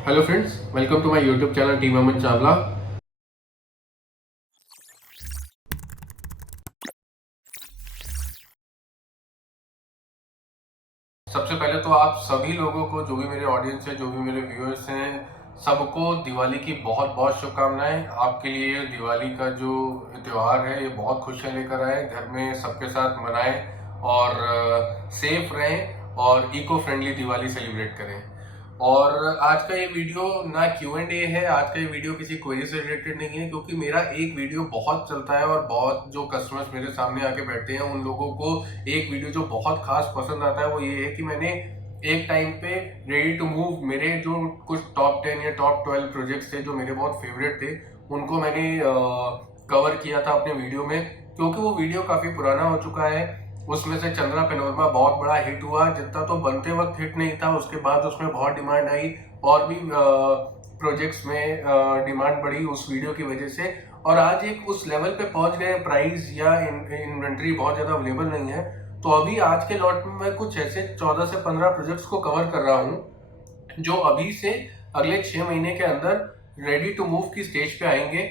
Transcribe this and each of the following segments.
Hello friends, welcome to my YouTube channel team Aman Chawla. सबसे पहले तो आप सभी लोगों को, जो भी मेरे ऑडियंस है, जो भी मेरे व्यूअर्स हैं, सबको दिवाली की बहुत बहुत शुभकामनाएं। आपके लिए दिवाली का जो त्यौहार है ये बहुत खुशियां लेकर आए, घर में सबके साथ मनाएं और सेफ रहें और इको फ्रेंडली दिवाली सेलिब्रेट करें। और आज का ये वीडियो ना Q&A है, आज का ये वीडियो किसी क्वेरी से रिलेटेड नहीं है, क्योंकि मेरा एक वीडियो बहुत चलता है और बहुत जो कस्टमर्स मेरे सामने आके बैठते हैं उन लोगों को एक वीडियो जो बहुत खास पसंद आता है वो ये है कि मैंने एक टाइम पे रेडी टू मूव मेरे जो कुछ टॉप 10 या टॉप 12 प्रोजेक्ट्स थे जो मेरे बहुत फेवरेट थे उनको मैंने कवर किया था अपने वीडियो में, क्योंकि वो वीडियो काफी पुराना हो चुका है। उसमें से चंद्रा पेनोरमा बहुत बड़ा हिट हुआ, जितना तो बनते वक्त हिट नहीं था, उसके बाद उसमें बहुत डिमांड आई और भी प्रोजेक्ट्स में डिमांड बढ़ी उस वीडियो की वजह से। और आज एक उस लेवल पे पहुंच गए, प्राइस या इन्वेंट्री बहुत ज्यादा अवेलेबल नहीं है। तो अभी आज के लॉट में मैं कुछ ऐसे 14 से 15 प्रोजेक्ट्स को कवर कर रहा हूँ जो अभी से अगले 6 महीने के अंदर रेडी टू मूव की स्टेज पे आएंगे।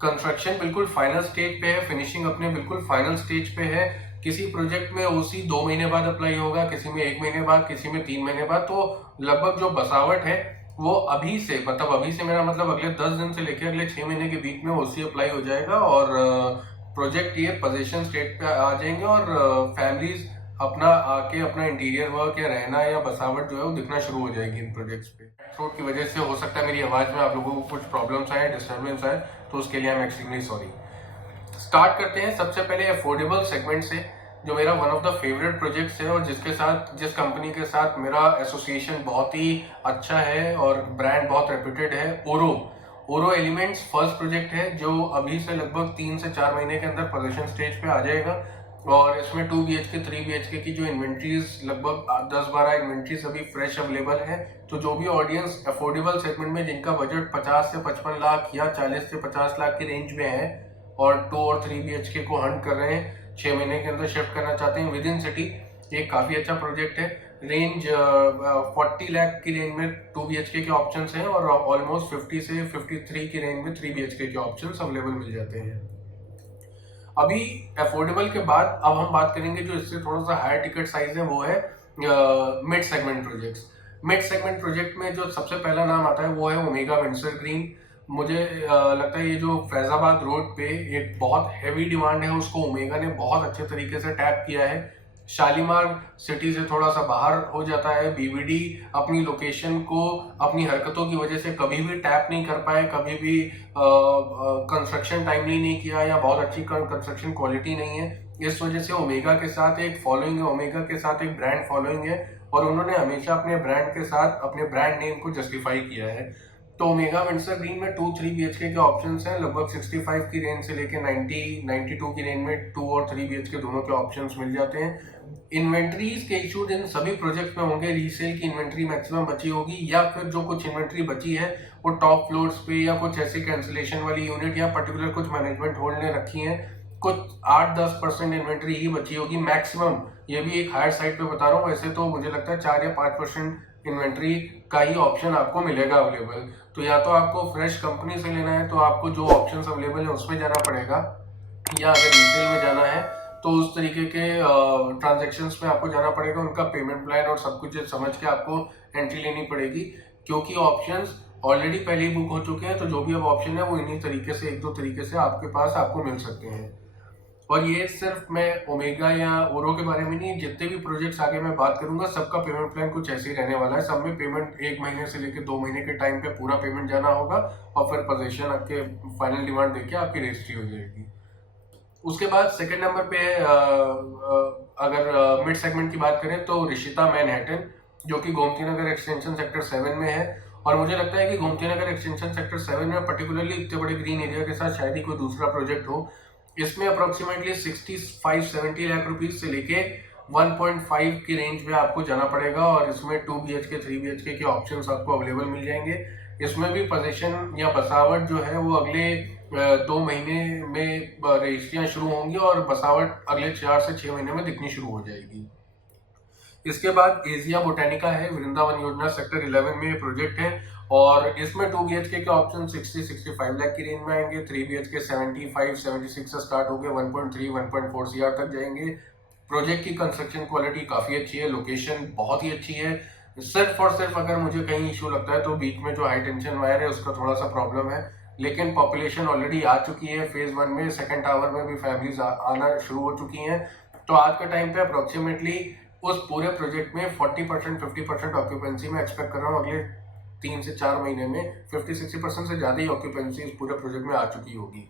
कंस्ट्रक्शन बिल्कुल फाइनल स्टेज पे है, फिनिशिंग अपने बिल्कुल फाइनल स्टेज पे है। किसी प्रोजेक्ट में ओसी 2 महीने बाद अप्लाई होगा, किसी में 1 महीने बाद, किसी में 3 महीने बाद। तो लगभग जो बसावट है वो अभी से, मतलब अभी से मेरा मतलब अगले 10 दिन से लेकर अगले 6 महीने के बीच में ओसी अप्लाई हो जाएगा और प्रोजेक्ट ये पोजीशन स्टेट पे आ जाएंगे और फैमिलीज अपना आके अपना इंटीरियर वर्क या रहना या बसावट जो है वो दिखना शुरू हो जाएगी इन प्रोजेक्ट्स पे। थ्रोट की वजह से हो सकता है मेरी आवाज में आप लोगों को कुछ प्रॉब्लम्स आए, डिस्टर्बेंस आए, तो उसके लिए I am extremely sorry. Start करते हैं सबसे पहले अफोर्डेबल सेगमेंट से, जो मेरा one of the favourite projects है और जिसके साथ, जिस कंपनी के साथ मेरा एसोसिएशन बहुत ही अच्छा है और ब्रांड बहुत रेप्यूटेड है। ओरो ओरो एलिमेंट्स फर्स्ट प्रोजेक्ट है जो अभी से लगभग 3 से 4 महीने के अंदर पोजीशन स्टेज पे आ जाएगा और इसमें 2 BHK 3 BHK की जो इन्वेंट्रीज, लगभग 10-12 इन्वेंट्रीज अभी फ्रेश अवेलेबल है। तो जो भी ऑडियंस अफोर्डेबल सेगमेंट में जिनका बजट 50 से 55 लाख या 40 से 50 लाख की रेंज में है और 2 और 3 BHK को हंट कर रहे हैं, 6 महीने के अंदर शिफ्ट करना चाहते हैं विद इन सिटी, एक काफी अच्छा प्रोजेक्ट है। रेंज 40 लाख की रेंज में 2 BHK के ऑप्शंस हैं और ऑलमोस्ट 50 से 53 की रेंज में 3 BHK के ऑप्शंस अवेलेबल मिल जाते हैं। अभी अफोर्डेबल के बाद अब हम बात करेंगे जो इससे थोड़ा सा हायर टिकट साइज है, वो है mid segment projects. Mid segment project में जो सबसे पहला नाम आता है वो है ओमेगा विंडसर ग्रीन। मुझे लगता है ये जो फैजाबाद रोड पे एक बहुत हैवी डिमांड है उसको ओमेगा ने बहुत अच्छे तरीके से टैप किया है। शालीमार सिटी से थोड़ा सा बाहर हो जाता है, बीबीडी अपनी लोकेशन को अपनी हरकतों की वजह से कभी भी टैप नहीं कर पाए, कभी भी कंस्ट्रक्शन टाइमली नहीं किया या बहुत अच्छी कंस्ट्रक्शन क्वालिटी नहीं है। इस वजह से ओमेगा के साथ एक फॉलोइंग है, ओमेगा के साथ एक ब्रांड फॉलोइंग है और उन्होंने हमेशा अपने ब्रांड के साथ अपने ब्रांड नेम को जस्टिफाई किया है। तो ओमेगा विंडसर ग्रीन में 2-3 BHK के ऑप्शंस हैं, लगभग 65 की रेंज से लेके 90-92 की रेंज में 2 और 3 BHK दोनों के ऑप्शंस मिल जाते हैं। इन्वेंट्रीज के इशूज इन सभी प्रोजेक्ट में होंगे, रीसेल की इन्वेंट्री मैक्सिमम बची होगी या फिर जो कुछ इन्वेंट्री बची है वो टॉप फ्लोर्स पे या कुछ ऐसे कैंसिलेशन वाली यूनिट या पर्टिकुलर कुछ मैनेजमेंट होल्ड ने रखी है, कुछ 8-10% इन्वेंट्री ही बची होगी मैक्सिमम। ये भी एक हायर साइड पे बता रहा हूँ, वैसे तो मुझे लगता है 4 या 5% इन्वेंट्री का ही ऑप्शन आपको मिलेगा अवेलेबल। तो या तो आपको फ्रेश कंपनी से लेना है तो आपको जो ऑप्शन अवेलेबल है उसमें जाना पड़ेगा, या अगर रीसेल में जाना है तो उस तरीके के ट्रांजेक्शन्स में आपको जाना पड़ेगा, उनका पेमेंट प्लान और सब कुछ समझ के आपको एंट्री लेनी पड़ेगी, क्योंकि ऑप्शंस ऑलरेडी पहले ही बुक हो चुके हैं। तो जो भी अब ऑप्शन है वो इन्हीं तरीके से, 1-2 तरीके से आपके पास आपको मिल सकते हैं। और ये सिर्फ मैं ओमेगा या ओरो के बारे में नहीं, जितने भी प्रोजेक्ट्स आगे मैं बात करूंगा सबका पेमेंट प्लान कुछ ऐसे ही रहने वाला है। सब में पेमेंट 1 महीने से लेकर 2 महीने के टाइम पे पूरा पेमेंट जाना होगा और फिर पोजीशन आपके फाइनल डिमांड देके आपकी रजिस्ट्री हो जाएगी। उसके बाद सेकंड नंबर पे अगर मिड सेगमेंट की बात करें तो ऋषिता मैनहट्टन, जो कि गोमती नगर एक्सटेंशन सेक्टर 7 में है। और मुझे लगता है कि गोमती नगर एक्सटेंशन सेक्टर 7 में पर्टिकुलरली इतने बड़े ग्रीन एरिया के साथ शायद ही कोई दूसरा प्रोजेक्ट हो। इसमें अप्रोक्सीमेटली 65-70 लाख रुपीज से लेके 1.5 की रेंज में आपको जाना पड़ेगा और इसमें 2 BHK 3 BHK के ऑप्शंस आपको अवेलेबल मिल जाएंगे। इसमें भी पोजीशन या बसावट जो है वो अगले 2 महीने में रजिस्ट्रियां शुरू होंगी और बसावट अगले 4 से 6 महीने में दिखनी शुरू हो जाएगी। इसके बाद एजिया बोटेनिका है, वृंदावन योजना सेक्टर 11 में ये प्रोजेक्ट है और इसमें 2 BHK के ऑप्शन 60-65 लाख की रेंज में आएंगे। 3 BHK 75-76 से स्टार्ट होकर 1.3-1.4 CR तक जाएंगे। प्रोजेक्ट की कंस्ट्रक्शन क्वालिटी काफ़ी अच्छी है, लोकेशन बहुत ही अच्छी है। सिर्फ और सिर्फ अगर मुझे कहीं इशू लगता है तो बीच में जो हाई टेंशन वायर है उसका थोड़ा सा प्रॉब्लम है, लेकिन पॉपुलेशन ऑलरेडी आ चुकी है। फेज 1 में सेकंड टावर में भी फैमिलीज आना शुरू हो चुकी हैं। तो आज के टाइम पे अप्रोक्सीमेटली उस पूरे प्रोजेक्ट में 40% 50% ऑक्यूपेंसी में एक्सपेक्ट कर रहा हूँ अगले 3 से 4 महीने में 50-60% से ज़्यादा ही ऑक्यूपेंसी इस पूरे प्रोजेक्ट में आ चुकी होगी।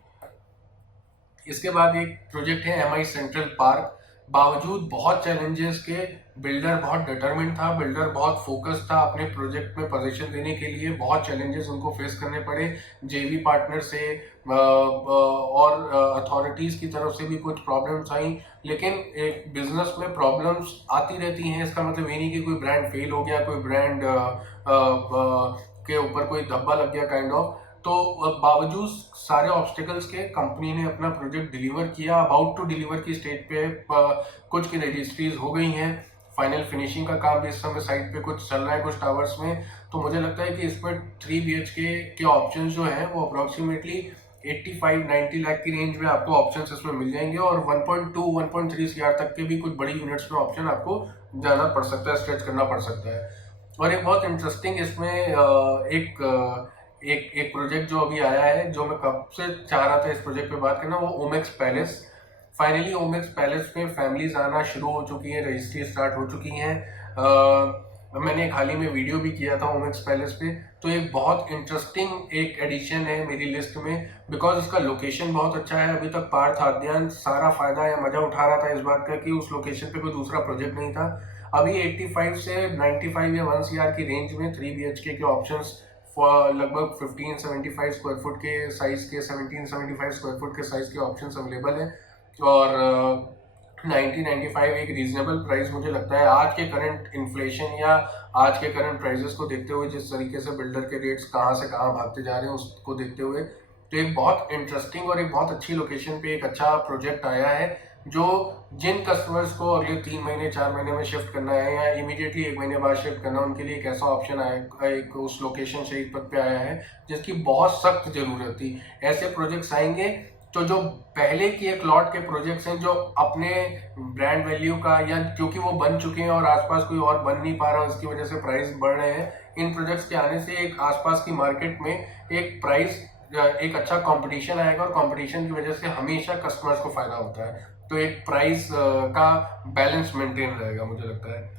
इसके बाद एक प्रोजेक्ट है MI सेंट्रल पार्क। बावजूद बहुत चैलेंजेस के बिल्डर बहुत डिटरमिन्ड था, बिल्डर बहुत फोकस था अपने प्रोजेक्ट में पोजीशन देने के लिए। बहुत चैलेंजेस उनको फेस करने पड़े, जेवी पार्टनर से और अथॉरिटीज़ की तरफ से भी कुछ प्रॉब्लम्स आई। लेकिन एक बिजनेस में प्रॉब्लम्स आती रहती हैं, इसका मतलब ये नहीं कि कोई ब्रांड फेल हो गया, कोई ब्रांड के ऊपर कोई धब्बा लग गया काइंड ऑफ। तो बावजूद सारे ऑब्स्टिकल्स के कंपनी ने अपना प्रोजेक्ट डिलीवर किया। अबाउट टू डिलीवर की स्टेज पे कुछ की रजिस्ट्रीज हो गई हैं, फाइनल फिनिशिंग का काम भी इस समय साइट पे कुछ चल रहा है कुछ टावर्स में। तो मुझे लगता है कि इसमें 3 BHK के ऑप्शंस जो हैं वो अप्रोक्सीमेटली 85-90 लाख की रेंज में आपको ऑप्शंस इसमें मिल जाएंगे और 1.2-1.3 CR तक के भी कुछ बड़ी यूनिट्स में ऑप्शन आपको जाना पड़ सकता है, स्ट्रेच करना पड़ सकता है। और एक बहुत इंटरेस्टिंग इसमें एक प्रोजेक्ट जो अभी आया है, जो मैं कब से चाह रहा था इस प्रोजेक्ट पे बात करना, वो Omaxe palace. Finally Omaxe palace में फैमिलीज आना शुरू हो चुकी हैं, रजिस्ट्री स्टार्ट हो चुकी हैं। मैंने एक हाल ही में वीडियो भी किया था ओमेक्स पैलेस पे। तो एक बहुत इंटरेस्टिंग एक एडिशन है मेरी लिस्ट में, बिकॉज इसका लोकेशन बहुत अच्छा है। अभी तक पार्थ आद्यान सारा फायदा या मजा उठा रहा था इस बात का कि उस लोकेशन पे कोई दूसरा प्रोजेक्ट नहीं था। अभी 85 से 95 या 1 CR की रेंज में 3 BHK के ऑप्शंस लगभग 1575 स्क्वायर फुट के साइज के 1775 स्क्वायर फुट के साइज के ऑप्शंस अवेलेबल हैं और 1995 एक रीजनेबल प्राइस मुझे लगता है। आज के करंट इन्फ्लेशन या आज के करंट प्राइसेस को देखते हुए, जिस तरीके से बिल्डर के रेट्स कहाँ से कहाँ भागते जा रहे हैं उसको देखते हुए, तो एक बहुत इंटरेस्टिंग और एक बहुत अच्छी लोकेशन पे एक अच्छा प्रोजेक्ट आया है, जो जिन कस्टमर्स को अगले 3 महीने 4 महीने में शिफ्ट करना है या इमीडिएटली 1 महीने बाद शिफ्ट करना है, उनके लिए एक ऐसा ऑप्शन आया, एक उस लोकेशन शहीद पथ पे आया है जिसकी बहुत सख्त जरूरत थी। ऐसे प्रोजेक्ट्स आएंगे तो जो पहले की एक लॉट के प्रोजेक्ट्स हैं जो अपने ब्रांड वैल्यू का या क्योंकि वो बन चुके हैं और आसपास कोई और बन नहीं पा रहा, उसकी वजह से प्राइस बढ़ रहे हैं, इन प्रोजेक्ट्स के आने से एक आसपास की मार्केट में एक प्राइस एक अच्छा कंपटीशन आएगा और कंपटीशन की वजह से हमेशा कस्टमर्स को फायदा होता है। तो एक प्राइस का बैलेंस मेंटेन रहेगा मुझे लगता है।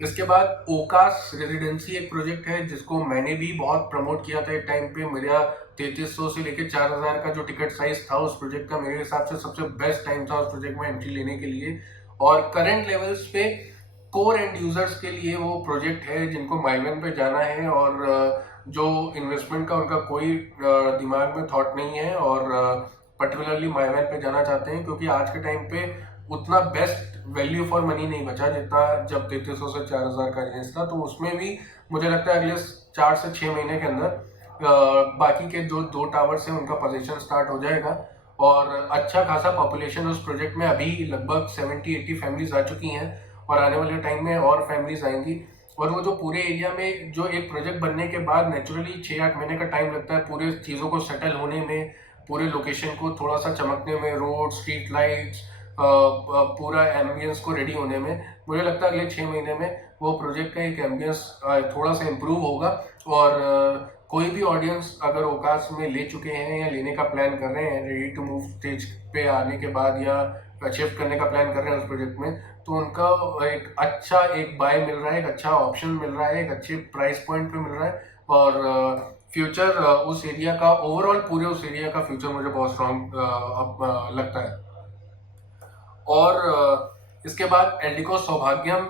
इसके बाद ओकास रेजिडेंसी एक प्रोजेक्ट है जिसको मैंने भी बहुत प्रमोट किया था एक टाइम पे। मेरा 3300 से लेकर 4000 का जो टिकट साइज था उस प्रोजेक्ट का, मेरे हिसाब से सबसे बेस्ट टाइम था उस प्रोजेक्ट में एंट्री लेने के लिए। और करंट लेवल्स पे कोर एंड यूजर्स के लिए वो प्रोजेक्ट है जिनको माइवन पे जाना है और जो इन्वेस्टमेंट का उनका कोई दिमाग में थॉट नहीं है और पर्टिकुलरली माइवन पे जाना चाहते हैं, क्योंकि आज के टाइम पे उतना बेस्ट वैल्यू फॉर मनी नहीं बचा जितना जब 3300 से 4000 का रेंज था। तो उसमें भी मुझे लगता है अगले 4 से 6 महीने के अंदर बाकी के जो 2 टावर्स हैं उनका पोजीशन स्टार्ट हो जाएगा और अच्छा खासा पॉपुलेशन उस प्रोजेक्ट में अभी लगभग 70-80 फैमिलीज आ चुकी हैं और आने वाले टाइम में और फैमिलीज आएंगी। और वो जो पूरे एरिया में जो एक प्रोजेक्ट बनने के बाद नेचुरली 6-8 महीने का टाइम लगता है पूरे चीज़ों को सेटल होने में, पूरे लोकेशन को थोड़ा सा चमकने में, रोड, स्ट्रीट लाइट्स, पूरा एम्बियंस को रेडी होने में। मुझे लगता है अगले 6 महीने में वो प्रोजेक्ट का एक एम्बियंस थोड़ा सा इम्प्रूव होगा और कोई भी ऑडियंस अगर ओकास में ले चुके हैं या लेने का प्लान कर रहे हैं, रेडी टू मूव स्टेज पे आने के बाद या शिफ्ट करने का प्लान कर रहे हैं उस प्रोजेक्ट में, तो उनका एक अच्छा एक बाय मिल रहा है, एक अच्छा ऑप्शन मिल रहा है, एक अच्छे प्राइस पॉइंट पे मिल रहा है और फ्यूचर उस एरिया का ओवरऑल पूरे उस एरिया का फ्यूचर मुझे बहुत स्ट्रॉन्ग लगता है। और इसके बाद एल्डिको सौभाग्यम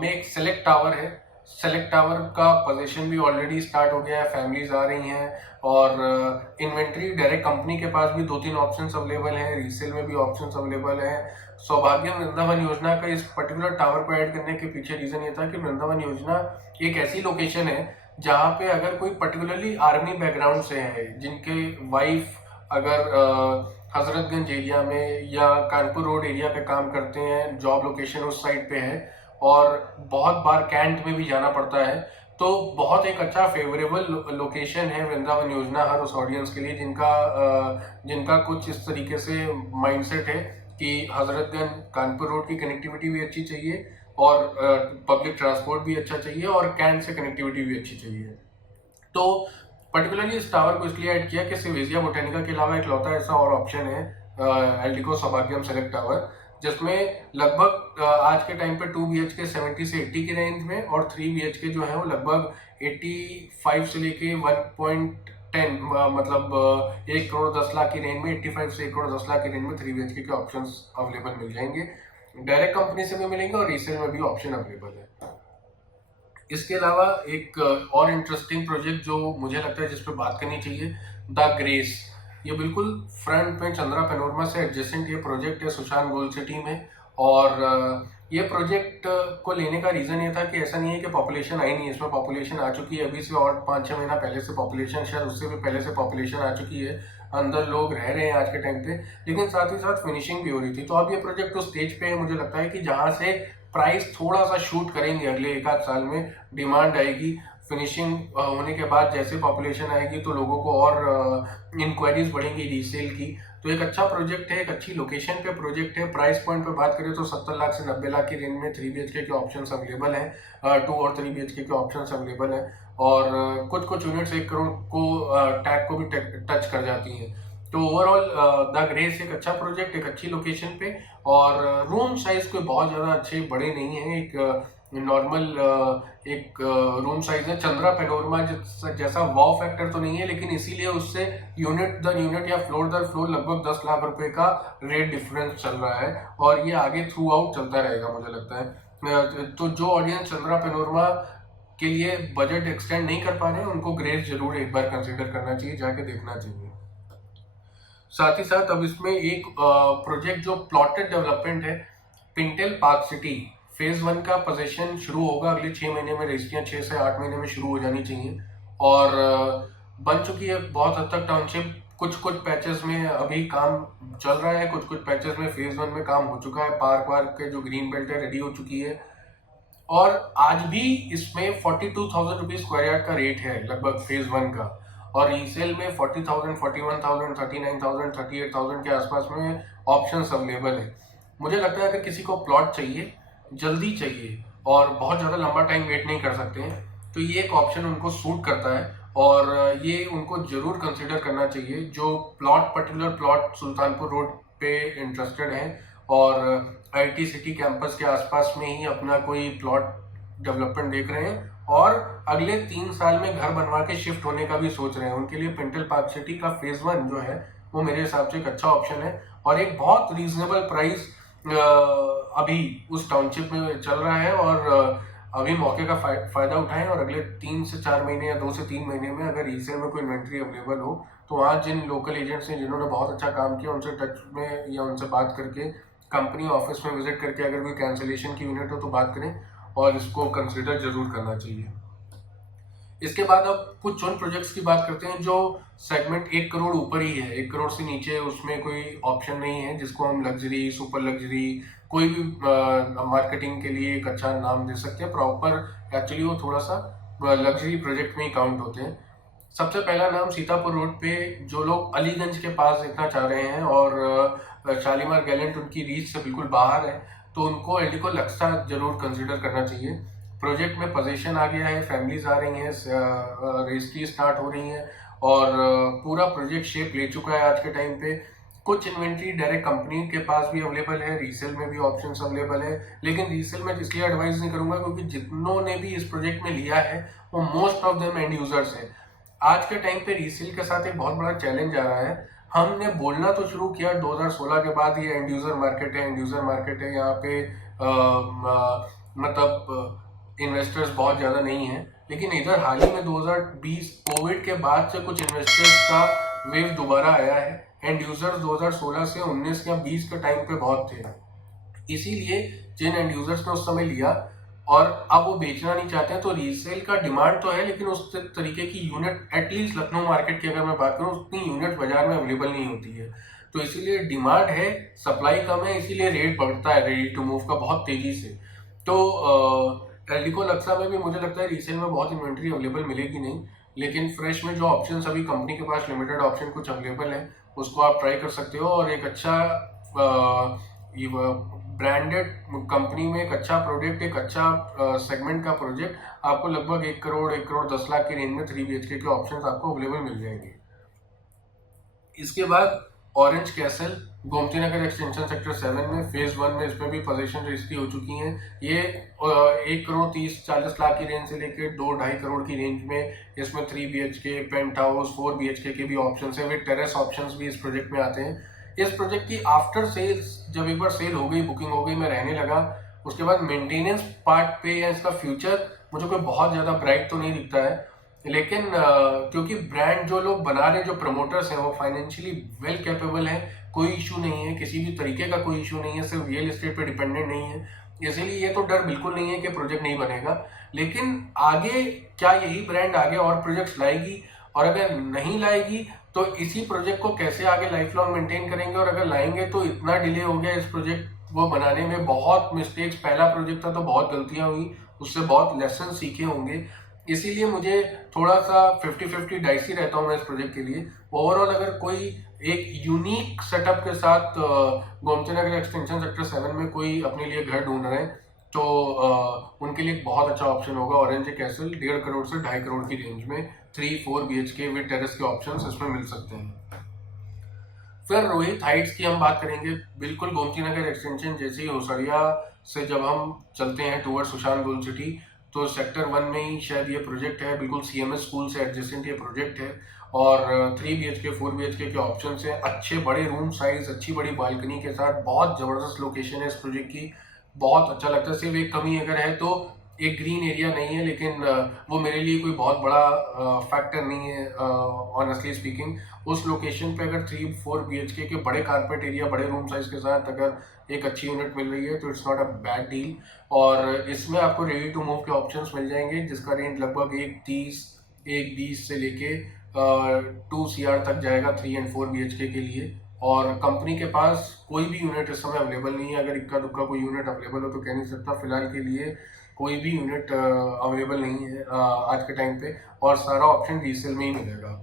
में एक सेलेक्ट टावर है। सेलेक्ट टावर का पोजीशन भी ऑलरेडी स्टार्ट हो गया है, फैमिलीज आ रही हैं और इन्वेंट्री डायरेक्ट कंपनी के पास भी 2-3 ऑप्शंस अवेलेबल हैं, रीसेल में भी ऑप्शंस अवेलेबल हैं। सौभाग्यम वृंदावन योजना का इस पर्टिकुलर टावर को ऐड करने के पीछे रीजन ये था कि वृंदावन योजना एक ऐसी लोकेशन है जहाँ पे अगर कोई पर्टिकुलरली आर्मी बैकग्राउंड से है, जिनके वाइफ अगर हजरतगंज एरिया में या कानपुर रोड एरिया पे काम करते हैं, जॉब लोकेशन उस साइड पे है, और बहुत बार कैंट में भी जाना पड़ता है। तो बहुत एक अच्छा फेवरेबल लोकेशन है वृंदावन योजना हर उस ऑडियंस के लिए जिनका कुछ इस तरीके से माइंडसेट है कि हजरतगंज कानपुर रोड की कनेक्टिविटी भी अच्छी चाहिए और पब्लिक ट्रांसपोर्ट भी अच्छा चाहिए और कैंट से कनेक्टिविटी भी अच्छी चाहिए। तो पर्टिकुलरली इस टावर को इसलिए ऐड किया कि सिवेजिया बोटेनिका के अलावा इकलौता ऐसा और ऑप्शन है एल्डिको सौभाग्यम सेलेक्ट टावर, जिसमें लगभग आज के टाइम पे 2 BHK 70 से 80 की रेंज में और 3 BHK जो है वो लगभग 85 से लेके 1.10 मतलब 1 करोड़ 10 लाख की रेंज में 85 से 1 करोड़ 10 लाख की रेंज में 3 BHK के ऑप्शंस अवेलेबल मिल जाएंगे। डायरेक्ट कंपनी से भी मिलेंगे और रीसेल में भी ऑप्शन अवेलेबल है। इसके अलावा एक और इंटरेस्टिंग प्रोजेक्ट जो मुझे लगता है जिस पर बात करनी चाहिए, द ग्रेस। ये बिल्कुल फ्रंट में चंद्रा पैनोरमा से एडजेसेंट ये प्रोजेक्ट है सुशांत गोल्ड सिटी में। और ये प्रोजेक्ट को लेने का रीज़न ये था कि ऐसा नहीं है कि पॉपुलेशन आई नहीं है, इसमें पॉपुलेशन आ चुकी है अभी से और 5-6 महीना पहले से पॉपुलेशन, शायद उससे भी पहले से पॉपुलेशन आ चुकी है, अंदर लोग रह रहे हैं आज के टाइम पे, लेकिन साथ ही साथ फिनिशिंग भी हो रही थी। तो अब ये प्रोजेक्ट उस स्टेज पे है, मुझे लगता है कि जहाँ से प्राइस थोड़ा सा शूट करेंगे अगले 1-8 साल में, डिमांड आएगी, फिनिशिंग होने के बाद जैसे पॉपुलेशन आएगी तो लोगों को और इंक्वायरीज बढ़ेंगी रीसेल की। तो एक अच्छा प्रोजेक्ट है, एक अच्छी लोकेशन पे प्रोजेक्ट है। प्राइस पॉइंट पे बात करें तो 70 लाख से 90 लाख की रेंज में 3 BHK के ऑप्शंस अवेलेबल हैं, 2 और 3 BHK के ऑप्शंस अवेलेबल हैं और कुछ यूनिट्स 1 करोड़ को टैग को भी टच कर जाती हैं। तो ओवरऑल द ग्रेस एक अच्छा प्रोजेक्ट, एक अच्छी लोकेशन पे, और रूम साइज कोई बहुत ज़्यादा अच्छे बड़े नहीं है, एक नॉर्मल एक रूम साइज है। चंद्रा पैनोरमा जैसा वाव फैक्टर तो नहीं है, लेकिन इसीलिए उससे यूनिट दर यूनिट या फ्लोर दर फ्लोर लगभग 10 लाख रुपए का रेट डिफरेंस चल रहा है और ये आगे थ्रू आउट चलता रहेगा मुझे लगता है। तो जो ऑडियंस चंद्रा पैनोरमा के लिए बजट एक्सटेंड नहीं कर पा रहे हैं उनको ग्रेस जरूर एक बार कंसिडर करना चाहिए, जाके देखना चाहिए। साथ ही साथ अब इसमें एक प्रोजेक्ट जो प्लॉटेड डेवलपमेंट है, पिंटेल पार्क सिटी फेज 1 का पोजीशन शुरू होगा अगले 6 महीने में, रजिस्ट्रियाँ 6 से 8 महीने में शुरू हो जानी चाहिए और बन चुकी है बहुत हद तक टाउनशिप। कुछ पैचेस में अभी काम चल रहा है, कुछ पैचेस में फेज 1 में काम हो चुका है, पार्क वार्क के जो ग्रीन बेल्ट है रेडी हो चुकी है और आज भी इसमें 42,000 रुपीज स्क्वायर यार्ड का रेट है लगभग फेज 1 का, और रीसेल में 40,000, 41,000, 39,000, 38,000 के आसपास में ऑप्शंस अवेलेबल है। मुझे लगता है अगर किसी को प्लॉट चाहिए, जल्दी चाहिए और बहुत ज़्यादा लंबा टाइम वेट नहीं कर सकते हैं, तो ये एक ऑप्शन उनको सूट करता है और ये उनको ज़रूर कंसिडर करना चाहिए जो पर्टिकुलर प्लॉट सुल्तानपुर रोड पे इंटरेस्टेड हैं और IT सिटी कैंपस के आसपास में ही अपना कोई प्लॉट डेवलपमेंट देख रहे हैं और अगले 3 साल में घर बनवा के शिफ्ट होने का भी सोच रहे हैं। उनके लिए पिंटल पार्क सिटी का फेज 1 जो है वो मेरे हिसाब से एक अच्छा ऑप्शन है और एक बहुत रीजनेबल प्राइस अभी उस टाउनशिप में चल रहा है और अभी मौके का फायदा उठाएं और अगले 3 से 4 महीने या 2 से 3 महीने में अगर रीसेल में कोई इन्वेंट्री अवेलेबल हो तो वहाँ जिन लोकल एजेंट्स हैं जिन्होंने बहुत अच्छा काम किया उनसे टच में या उनसे बात करके कंपनी ऑफिस में विजिट करके अगर कोई कैंसिलेशन की यूनिट हो तो बात करें और इसको कंसिडर जरूर करना चाहिए। इसके बाद अब कुछ उन प्रोजेक्ट्स की बात करते हैं जो सेगमेंट 1 करोड़ ऊपर ही है, 1 करोड़ से नीचे उसमें कोई ऑप्शन नहीं है जिसको हम लग्जरी, सुपर लग्जरी, कोई भी मार्केटिंग के लिए एक अच्छा नाम दे सकते हैं। प्रॉपर एक्चुअली वो थोड़ा सा लग्जरी प्रोजेक्ट में ही काउंट होते हैं। सबसे पहला नाम सीतापुर रोड पे जो लोग अलीगंज के पास देखना चाह रहे हैं और शालीमार गैलेंट उनकी रीच से बिल्कुल बाहर है तो उनको एल्डिको लक्सा जरूर कंसिडर करना चाहिए। प्रोजेक्ट में पोजीशन आ गया है, फैमिलीज आ रही हैं, रजिस्ट्री स्टार्ट हो रही हैं और पूरा प्रोजेक्ट शेप ले चुका है आज के टाइम पे। कुछ इन्वेंट्री डायरेक्ट कंपनी के पास भी अवेलेबल है, रीसेल में भी ऑप्शंस अवेलेबल है, लेकिन रीसेल में इसलिए एडवाइस नहीं करूंगा क्योंकि जितनों ने भी इस प्रोजेक्ट में लिया है वो most of them and users हैं। आज के टाइम पे रीसेल के साथ एक बहुत बड़ा चैलेंज आ रहा है। हमने बोलना तो शुरू किया 2016 के बाद ये एंड यूजर मार्केट है, एंड यूजर मार्केट है, यहाँ पे मतलब इन्वेस्टर्स बहुत ज़्यादा नहीं है, लेकिन इधर हाल ही में 2020 कोविड के बाद से कुछ इन्वेस्टर्स का वेव दोबारा आया है। एंड यूजर्स 2016 से 19 या 20 के टाइम पे बहुत थे, इसीलिए जिन एंड यूजर्स ने उस समय लिया और अब वो बेचना नहीं चाहते हैं तो रीसेल का डिमांड तो है, लेकिन उस तरीके की यूनिट एटलीस्ट लखनऊ मार्केट की अगर मैं बात करूँ उतनी यूनिट बाजार में अवेलेबल नहीं होती है। तो इसीलिए डिमांड है, सप्लाई कम है, इसीलिए रेट बढ़ता है रेडी टू मूव का बहुत तेजी से। तो एल्डिको लक्सा में भी मुझे लगता है रीसेल में बहुत इन्वेंट्री अवेलेबल मिलेगी नहीं, लेकिन फ्रेश में जो ऑप्शन अभी कंपनी के पास लिमिटेड ऑप्शन कुछ अवेलेबल है उसको आप ट्राई कर सकते हो। और एक अच्छा ब्रांडेड कंपनी में एक अच्छा प्रोडक्ट, एक अच्छा सेगमेंट का प्रोजेक्ट आपको लगभग 1 करोड़ 10 लाख की रेंज में 3 BHK के ऑप्शन आपको अवेलेबल मिल जाएंगे। इसके बाद orange castle Gomti Nagar extension sector 7 में फेज 1 में इसमें भी पोजीशन रजिस्ट्री हो चुकी हैं। ये 1 करोड़ 30-40 लाख की रेंज से लेकर 2-2.5 करोड़ की रेंज में इसमें 3 BHK पेंट हाउस 4 BHK के भी ऑप्शन है, विद टेरेस ऑप्शन भी इस प्रोजेक्ट में आते हैं। इस प्रोजेक्ट की आफ्टर सेल्स जब एक बार सेल हो गई, बुकिंग हो गई, मैं रहने लगा, उसके बाद मेंटेनेंस पार्ट पे या इसका फ्यूचर मुझे कोई बहुत ज़्यादा ब्राइट तो नहीं दिखता है। लेकिन क्योंकि ब्रांड जो लोग बना रहे हैं, जो प्रमोटर्स हैं, वो फाइनेंशियली वेल कैपेबल हैं, कोई इशू नहीं है, किसी भी तरीके का कोई इशू नहीं है, सिर्फ रियल एस्टेट पे डिपेंडेंट नहीं है, इसीलिए ये तो डर बिल्कुल नहीं है कि प्रोजेक्ट नहीं बनेगा। लेकिन आगे क्या यही ब्रांड आगे और प्रोजेक्ट्स लाएगी, और अगर नहीं लाएगी तो इसी प्रोजेक्ट को कैसे आगे लाइफ लॉन्ग मेंटेन करेंगे, और अगर लाएंगे तो इतना डिले हो गया इस प्रोजेक्ट वो बनाने में, बहुत मिस्टेक्स, पहला प्रोजेक्ट था तो बहुत गलतियां हुई, उससे बहुत लेसन सीखे होंगे, इसीलिए मुझे थोड़ा सा 50-50 डाइसी रहता हूँ मैं इस प्रोजेक्ट के लिए। ओवरऑल अगर कोई एक यूनिक सेटअप के साथ गोमती नगर एक्सटेंशन सेक्टर 7 में कोई अपने लिए घर ढूंढ रहे हैं तो उनके लिए एक बहुत अच्छा ऑप्शन होगा ऑरेंज कैसल। 1.5 करोड़ से 2.5 करोड़ की रेंज में 3-4 BHK विद टेरेस के ऑप्शन इसमें मिल सकते हैं। फिर रोहित हाइट्स की हम बात करेंगे, बिल्कुल गोमती नगर एक्सटेंशन जैसे ही होसड़िया से जब हम चलते हैं टूवर्ड सुशांत गोल्ड सिटी, तो सेक्टर 1 में ही शायद ये प्रोजेक्ट है, बिल्कुल CMS स्कूल से एडजेसेंट ये प्रोजेक्ट है। और 3 BHK 4 BHK के ऑप्शन हैं, अच्छे बड़े रूम साइज, अच्छी बड़ी बालकनी के साथ, बहुत ज़बरदस्त लोकेशन है इस प्रोजेक्ट की, बहुत अच्छा लगता है। सिर्फ एक कमी अगर है तो एक ग्रीन एरिया नहीं है, लेकिन वो मेरे लिए कोई बहुत बड़ा फैक्टर नहीं है ऑनेस्टली स्पीकिंग। उस लोकेशन पे अगर 3-4 BHK के बड़े कारपेट एरिया, बड़े रूम साइज के साथ अगर एक अच्छी यूनिट मिल रही है तो it's not a bad deal. और इसमें आपको रेडी टू मूव के ऑप्शंस मिल जाएंगे, जिसका रेंज लगभग 1.20 से लेके 2 CR तक जाएगा 3 और 4 BHK के लिए। और कंपनी के पास कोई भी यूनिट इस समय अवेलेबल नहीं है, अगर इक्का दुक्का कोई यूनिट अवेलेबल हो तो कह नहीं सकता, फिलहाल के लिए कोई भी यूनिट अवेलेबल नहीं है आज के टाइम पे, और सारा ऑप्शन रीसेल में ही मिलेगा।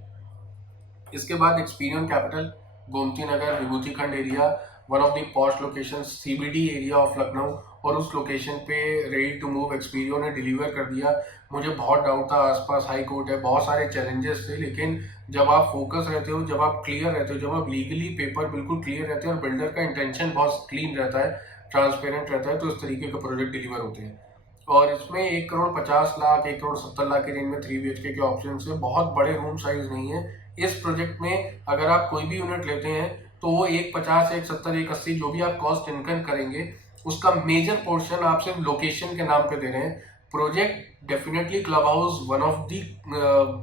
इसके बाद एक्सपीरियन कैपिटल गोमती नगर विभूति खंड area, one of the posh location, CBD area of Lucknow, और उस लोकेशन पे रेडी टू मूव एक्सपीरियो ने डिलीवर कर दिया। मुझे बहुत डाउट था, आसपास हाई कोर्ट है, बहुत सारे चैलेंजेस थे, लेकिन जब आप फोकस रहते हो, जब आप क्लियर रहते हो, जब आप लीगली पेपर बिल्कुल क्लियर रहते हैं और बिल्डर का इंटेंशन बहुत क्लीन रहता है, ट्रांसपेरेंट रहता है, तो इस तरीके के प्रोजेक्ट डिलीवर होते हैं। और इसमें 1 करोड़ 50 लाख 1 करोड़ 70 लाख की रेंज में 3 BHK के ऑप्शन से, बहुत बड़े रूम साइज नहीं है इस प्रोजेक्ट में। अगर आप कोई भी यूनिट लेते हैं तो वो 150 170 180 जो भी आप कॉस्ट इनकम करेंगे, उसका मेजर पोर्शन आप सिर्फ लोकेशन के नाम पे दे रहे हैं। Project definitely club house one of the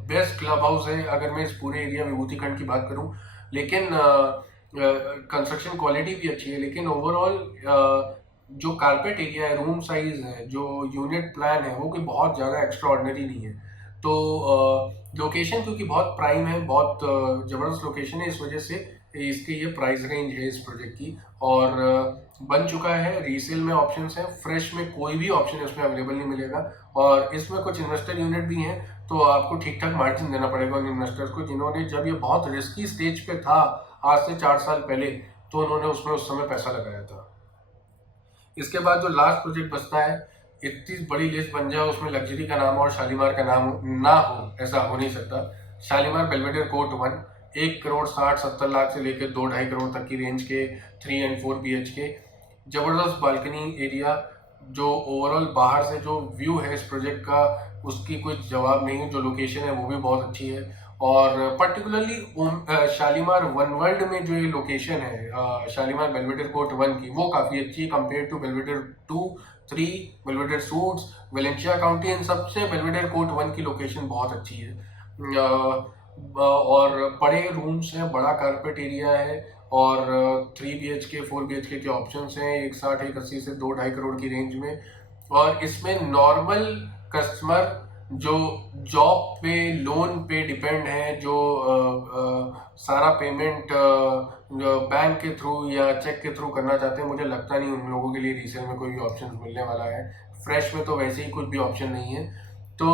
best club house है अगर मैं इस पूरे एरिया विभूति खंड की बात करूं, लेकिन कंस्ट्रक्शन क्वालिटी भी अच्छी है, लेकिन ओवरऑल जो कारपेट एरिया है, रूम साइज है, जो यूनिट प्लान है, वो कोई बहुत ज़्यादा एक्स्ट्रा ऑर्डिनरी नहीं है। तो लोकेशन क्योंकि बहुत प्राइम है, बहुत ज़बरदस्त लोकेशन है, इस वजह से इसकी ये प्राइस रेंज है इस प्रोजेक्ट की। और बन चुका है, रीसेल में ऑप्शंस हैं, फ्रेश में कोई भी ऑप्शन इसमें अवेलेबल नहीं मिलेगा। और इसमें कुछ इन्वेस्टर यूनिट भी हैं, तो आपको ठीक ठाक मार्जिन देना पड़ेगा उन इन्वेस्टर्स को जिन्होंने, जब ये बहुत रिस्की स्टेज पे था आज से 4 साल पहले, तो उन्होंने उसमें उस समय पैसा लगाया था। इसके बाद जो लास्ट प्रोजेक्ट बचता है, इतनी बड़ी लिस्ट बन जाए, उसमें लग्जरी का नाम और शालीमार का नाम ना हो, ऐसा हो नहीं सकता। शालीमार बेलवेडेयर कोर्ट 1, 1 करोड़ 60-70 लाख से लेकर 2-2.5 करोड़ तक की रेंज के 3 और 4 BHK, जबरदस्त बालकनी एरिया, जो ओवरऑल बाहर से जो व्यू है इस प्रोजेक्ट का उसकी कुछ जवाब नहीं है, जो लोकेशन है वो भी बहुत अच्छी है। और पर्टिकुलरली शालीमार वन वर्ल्ड में जो ये लोकेशन है शालीमार बेलवेडेयर कोर्ट 1 की, वो काफ़ी अच्छी है compare to Belvedere 2, 3, Belvedere suites, Valencia county, इन सबसे बेलवेडेयर कोर्ट 1 की लोकेशन बहुत अच्छी है। और बड़े रूम्स हैं, बड़ा कारपेट एरिया है, और 3 BHK 4 BHK के ऑप्शंस हैं 160-180 से 2-2.5 करोड़ की रेंज में। और इसमें नॉर्मल कस्टमर जो जॉब पे, लोन पे डिपेंड है, जो सारा पेमेंट बैंक के थ्रू या चेक के थ्रू करना चाहते हैं, मुझे लगता नहीं उन लोगों के लिए रीसेल में कोई भी ऑप्शन मिलने वाला है, फ्रेश में तो वैसे ही कुछ भी ऑप्शन नहीं है। तो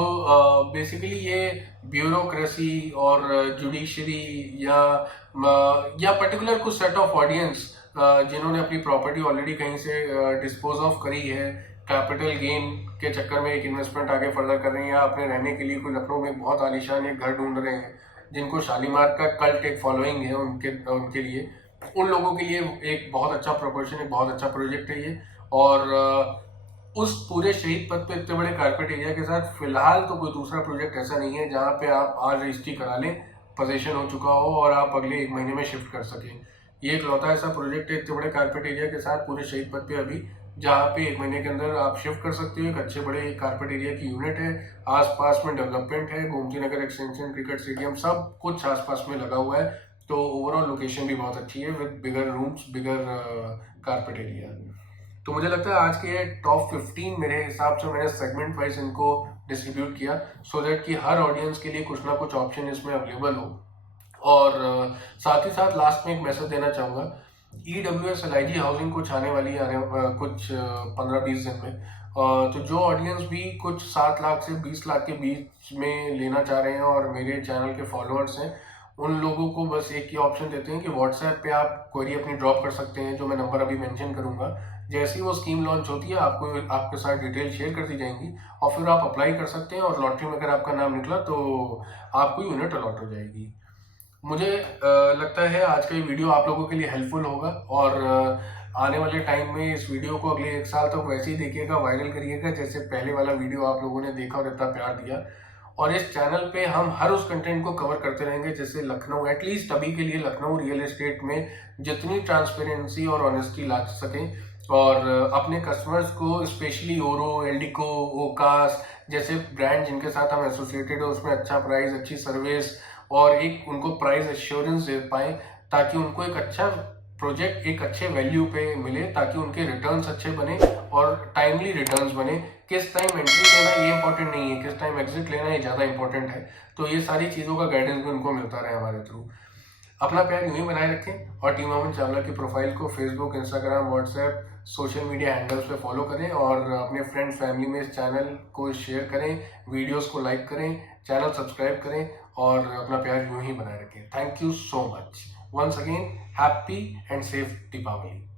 बेसिकली ये ब्यूरोक्रेसी और जुडिशरी या पर्टिकुलर कुछ सेट ऑफ ऑडियंस जिन्होंने अपनी प्रॉपर्टी ऑलरेडी कहीं से डिस्पोज ऑफ करी है, कैपिटल गेन के चक्कर में एक इन्वेस्टमेंट आगे फर्दर कर रहे हैं, या अपने रहने के लिए कोई लखनऊ में बहुत आलीशान एक घर ढूंढ रहे हैं, जिनको शालीमार का कल्ट एक फॉलोइंग है उनके लिए, उन लोगों के लिए एक बहुत अच्छा प्रपोर्शन, एक बहुत अच्छा प्रोजेक्ट है ये। और उस पूरे शहीद पथ पे इतने बड़े कारपेट एरिया के साथ फिलहाल तो कोई दूसरा प्रोजेक्ट ऐसा नहीं है जहाँ पे आप आज रजिस्ट्री करा लें, पोजीशन हो चुका हो और आप अगले 1 महीने में शिफ्ट कर सकें। ये इकलौता ऐसा प्रोजेक्ट है इतने बड़े कारपेट एरिया के साथ पूरे शहीद पथ पे अभी, जहाँ पे 1 महीने के अंदर आप शिफ्ट कर सकते हो। एक अच्छे बड़े कारपेट एरिया की यूनिट है, आसपास में डेवलपमेंट है, Gomti Nagar extension, cricket stadium, सब कुछ आसपास में लगा हुआ है। तो ओवरऑल लोकेशन भी बहुत अच्छी है with bigger rooms, bigger carpet area. तो मुझे लगता है आज के टॉप 15 मेरे हिसाब से मैंने सेगमेंट वाइज इनको डिस्ट्रीब्यूट किया, सो दैट कि हर ऑडियंस के लिए कुछ ना कुछ ऑप्शन इसमें अवेलेबल हो। और साथ ही साथ लास्ट में एक मैसेज देना चाहूँगा, EWS LIG हाउसिंग कुछ आने वाली है कुछ 15-20 दिन में। तो जो ऑडियंस भी कुछ 7 लाख से 20 लाख के बीच में लेना चाह रहे हैं और मेरे चैनल के फॉलोअर्स हैं, उन लोगों को बस एक ही ऑप्शन देते हैं कि व्हाट्सएप पे आप क्वेरी अपनी ड्रॉप कर सकते हैं, जो मैं नंबर अभी मेंशन करूंगा। जैसे ही वो स्कीम लॉन्च होती है आपको आपके साथ डिटेल शेयर कर दी जाएंगी और फिर आप अप्लाई कर सकते हैं, और लॉटरी में अगर आपका नाम निकला तो आपको यूनिट अलॉट हो जाएगी। मुझे लगता है आज का ये वीडियो आप लोगों के लिए हेल्पफुल होगा, और आने वाले टाइम में इस वीडियो को अगले 1 साल तक वैसे ही देखिएगा, वायरल करिएगा जैसे पहले वाला वीडियो आप लोगों ने देखा और इतना प्यार दिया। और इस चैनल पे हम हर उस कंटेंट को कवर करते रहेंगे जैसे लखनऊ, एटलीस्ट अभी के लिए लखनऊ रियल एस्टेट में जितनी ट्रांसपेरेंसी और ऑनेस्टी ला सकें, और अपने कस्टमर्स को स्पेशली ओरो, एल्डिको, ओकास जैसे ब्रांड जिनके साथ हम एसोसिएटेड हो, उसमें अच्छा प्राइस, अच्छी सर्विस और एक उनको प्राइस एश्योरेंस दे पाएँ, ताकि उनको एक अच्छा प्रोजेक्ट एक अच्छे वैल्यू पे मिले, ताकि उनके रिटर्न्स अच्छे बने और टाइमली रिटर्न्स बने। किस टाइम एंट्री लेना ये इंपॉर्टेंट नहीं है, किस टाइम एग्जिट लेना ये ज़्यादा इंपॉर्टेंट है। तो ये सारी चीज़ों का गाइडेंस भी उनको मिलता रहे हमारे थ्रू। अपना प्यार यूं ही बनाए रखें और टीम अमन चावला की प्रोफाइल को Facebook, Instagram, WhatsApp, social media handles पे फॉलो करें, और अपने फ्रेंड फैमिली में इस चैनल को शेयर करें, वीडियोस को लाइक करें, चैनल सब्सक्राइब करें और अपना प्यार यूं ही बनाए रखें। Thank you so much once again. Happy and safe Deepawali.